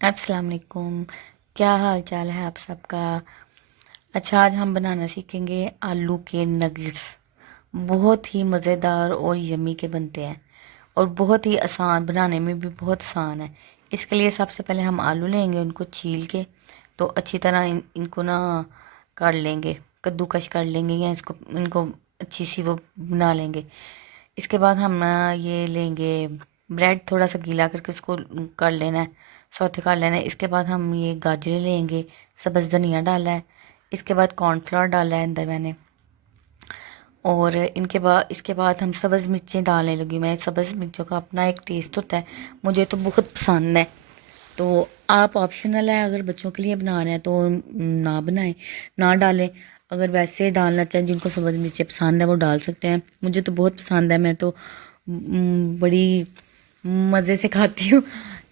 अस्सलाम वालेकुम। क्या हाल चाल है आप सबका। अच्छा, आज हम बनाना सीखेंगे आलू के नगेट्स। बहुत ही मज़ेदार और यम्मी के बनते हैं और बहुत ही आसान, बनाने में भी बहुत आसान है। इसके लिए सबसे पहले हम आलू लेंगे, उनको छील के तो अच्छी तरह इनको ना कर लेंगे, कद्दूकश कर लेंगे या इसको इनको अच्छी सी वो बना लेंगे। इसके बाद हम ना ये लेंगे ब्रेड, थोड़ा सा गीला करके उसको कर लेना है, सौते कर लेना है। इसके बाद हम ये गाजरें लेंगे, सब्ज़ धनिया डाला है, इसके बाद कॉर्नफ्लोर डाला है अंदर मैंने, और इनके बाद इसके बाद हम सब्ज़ मिर्चें डालने लगी। मैं सब्ज़ मिर्चों का अपना एक टेस्ट होता है, मुझे तो बहुत पसंद है। तो आप ऑप्शनल है, अगर बच्चों के लिए बना रहे हैं तो ना बनाएं, ना डालें। अगर वैसे डालना चाहें, जिनको सब्ज़ मिर्चें पसंद है वो डाल सकते हैं। मुझे तो बहुत पसंद है, मैं तो बड़ी मज़े से खाती हूँ।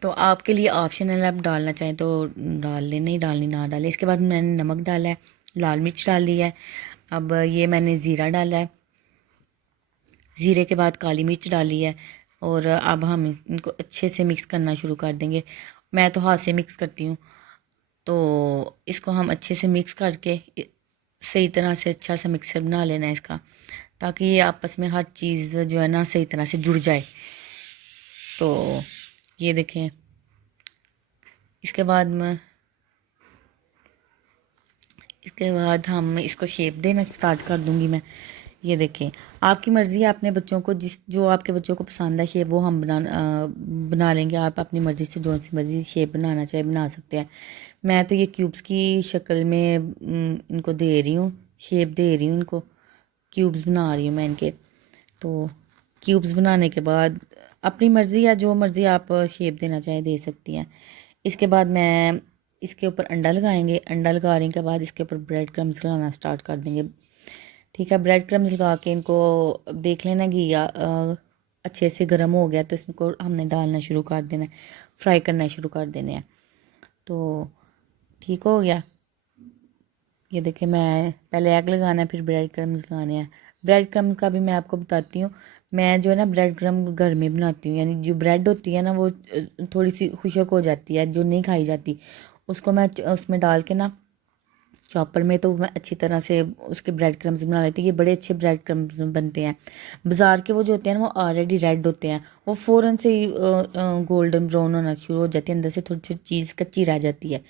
तो आपके लिए ऑप्शनल है, आप डालना चाहें तो डाल लें, नहीं डालनी ना डालें। इसके बाद मैंने नमक डाला है, लाल मिर्च डाली है, अब ये मैंने ज़ीरा डाला है, ज़ीरे के बाद काली मिर्च डाली है, और अब हम इनको अच्छे से मिक्स करना शुरू कर देंगे। मैं तो हाथ से मिक्स करती हूँ। तो इसको हम अच्छे से मिक्स करके सही तरह से अच्छा सा मिक्सर बना लेना है इसका, ताकि ये आपस में हर चीज़ जो है ना सही तरह से जुड़ जाए। तो ये देखें, इसके बाद में इसके बाद हम इसको शेप देना स्टार्ट कर दूंगी मैं। ये देखें, आपकी मर्ज़ी है, अपने बच्चों को जो आपके बच्चों को पसंद है शेप वो हम बना लेंगे। आप अपनी मर्ज़ी से जो सी मर्ज़ी शेप बनाना चाहे बना सकते हैं। मैं तो ये क्यूब्स की शक्ल में इनको दे रही हूँ, शेप दे रही हूँ इनको, क्यूब्स बना रही हूँ मैं इनके। तो क्यूब्स बनाने के बाद अपनी मर्ज़ी या जो मर्ज़ी आप शेप देना चाहें दे सकती हैं। इसके बाद मैं इसके ऊपर अंडा लगाएंगे, अंडा लगाने के बाद इसके ऊपर ब्रेड क्रम्स लगाना स्टार्ट कर देंगे। ठीक है, ब्रेड क्रम्स लगा के इनको देख लेना कि अच्छे से गर्म हो गया, तो इसको हमने डालना शुरू कर देना है, फ्राई करना शुरू कर देने हैं। तो ठीक हो गया। ये देखिए, मैं पहले एग लगाना है, फिर ब्रेड क्रम्स लगाने हैं। ब्रेड क्रम्स का भी मैं आपको बताती हूँ। मैं जो है ना ब्रेड क्रम घर में बनाती हूँ, यानी जो ब्रेड होती है ना वो थोड़ी सी खुशक हो जाती है, जो नहीं खाई जाती, उसको मैं उसमें डाल के ना चॉपर में, तो मैं अच्छी तरह से उसके ब्रेड क्रम्स बना लेती हूँ। ये बड़े अच्छे ब्रेड क्रम्स बनते हैं। बाज़ार के वो जो होते हैं ना वो ऑलरेडी रेड होते हैं, वो फ़ौरन से ही गोल्डन ब्राउन होना शुरू हो जाती है, अंदर से थोड़ी थोड़ी चीज़ कच्ची रह जाती है।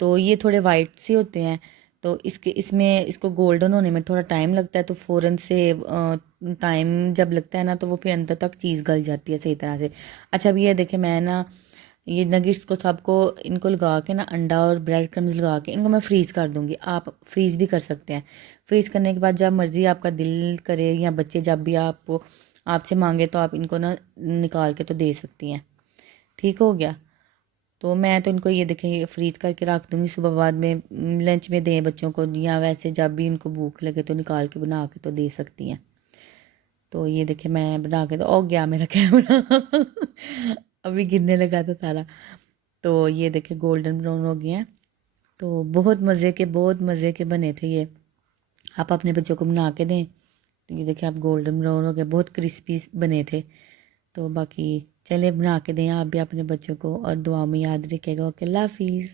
तो ये थोड़े वाइट से होते हैं, तो इसको गोल्डन होने में थोड़ा टाइम लगता है। तो फ़ौरन से टाइम जब लगता है ना, तो वो फिर अंदर तक चीज़ गल जाती है सही तरह से। अच्छा, अब ये देखें, मैं ना ये नगिट्स को सबको इनको लगा के ना अंडा और ब्रेड क्रम्स लगा के इनको मैं फ्रीज़ कर दूँगी। आप फ्रीज़ भी कर सकते हैं। फ्रीज़ करने के बाद जब मर्ज़ी आपका दिल करे या बच्चे जब भी आपसे मांगे तो आप इनको ना निकाल के तो दे सकती हैं। ठीक हो गया। तो मैं तो इनको ये देखें फ्रीज़ करके रख दूँगी, सुबह बाद में लंच में दें बच्चों को, या वैसे जब भी इनको भूख लगे तो निकाल के बना के तो दे सकती हैं। तो ये देखें, मैं बना के तो हो गया मेरा कैमरा अभी गिरने लगा था सारा। तो ये देखें गोल्डन ब्राउन हो गए हैं। तो बहुत मज़े के बने थे ये। आप अपने बच्चों को बना के दें। तो ये देखिए, आप गोल्डन ब्राउन हो गए, बहुत क्रिस्पी बने थे। तो बाकी चले बना के दें आप भी अपने बच्चों को, और दुआ में याद रखिएगा। ओके, अल्लाह हाफिज़।